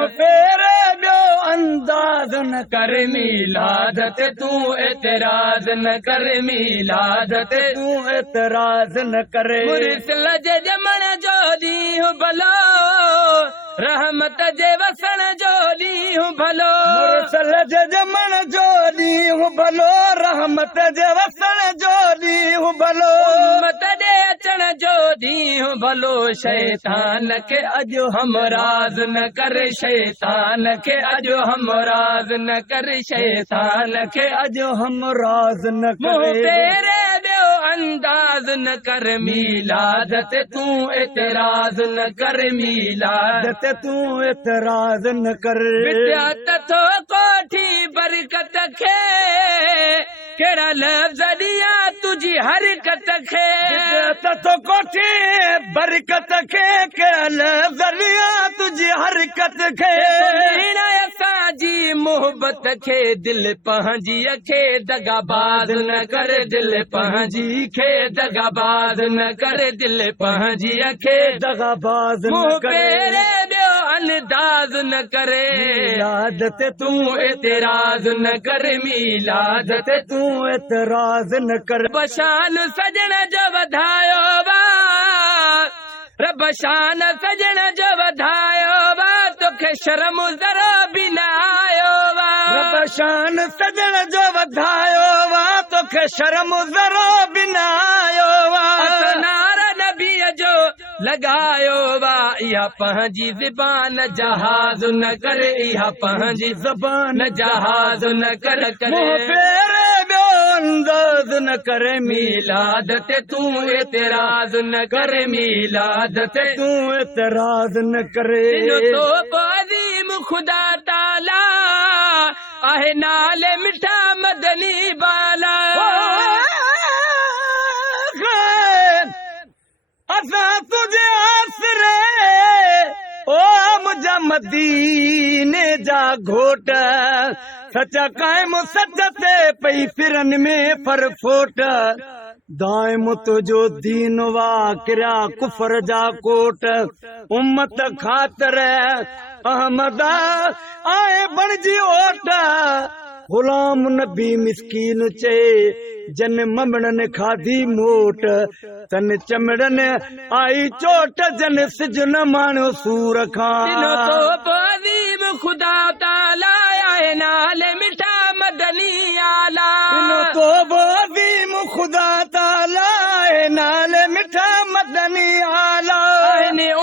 मुंह फेरे ॿियो अंदाज़ न कर मीलाद ते तूं एतिराज़ न कर मीलाद ते तूं एतिराज़ न करे मुरसल जे ॼमण जो ॾींहुं भलो रहमत जे वसण जो ॾींहुं भलो मुरसल जे ॼमण जो ॾींहुं भलो रहमत जे वसण जो ॾींहुं भलो उम्मत जे अचण जो ॾींहुं भलो शैतान खे अॼु हमराज़ न कर शैतान खे अॼु हमराज़ न कर शैतान खे अॼु हमराज़ न करे तेरे ॿियो अंदाज़ न कर मीलाद ते तूं एतिराज़ न कर मीलाद ते तूं एतिराज़ न कर विद्या तथो कोठी बरकत खे कहिड़ा लफ़्ज़ ॾियां तुंहिंजी हरकत खे तथो कोठी बरकत खे कहिड़ा लफ़्ज़ ॾियां तुंहिंजी हरकत खे असांजी मोहबत खे दिल पंहिंजी खे दगाबाज़ न कर दिल पंहिंजी खे दगाबाज़ न कर दिल पंहिंजी खे दगाबाज़ न करे ॿियो अंदाज़ न करे मीलाद ते तूं एतिराज़ न कर मीलाद ते तूं एतिराज़ न कर रब शान सजण जो वधायो वा रब शान सजण जो वधायो वा तोखे शर्म ज़रा बि न आयो वा रब शान सजण जो वधायो वा तोखे शर्म ज़रा बि न आयो वा नारा नबीअ जो लगायो वा इहा पंहिंजी ज़बान जहाज़ न कर इहा पंहिंजी ज़बान जहाज़ न कर अंदाज़ न कर मीलाद ते तूं एतिराज़ न कर मीलाद ते तूं एतिराज़ न करे तो अज़ीम खुदा ताला आहे नाले मिठा मदनी बाला असां तुझे आसरे ओ मुंहिंजा मदीने जा घोट सचा कायम सच ते पई फिरन में फरफोट दाइम तुझो दीन वा किरिया कुफर जा कोट उम्मत खातर अहमदा आए बणजी ओट गुलाम नबी मिस्कीन चए जन ममड़न खाधी मोट तन चमड़न आई चोट जन सिजन माण्हू सूर खां तो खुदा ताला आहे नाले मिठा मदनी आला तो अज़ीम खुदा ताला आहे नाले मिठा मदनी आला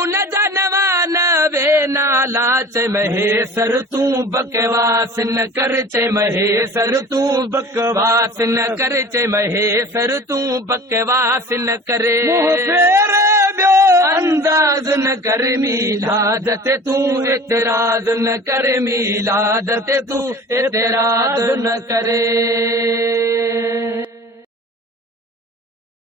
उन जा नवानवे नाला चे महेसर तूं बकवास न कर चे महेसर तूं बकवास न कर चे महेसर तूं बकवास न करे ॿियो अंदाज़ न कर मीलाद ते तूं एतिराज़ न कर मीलाद ते तूं एतिराज़ न करे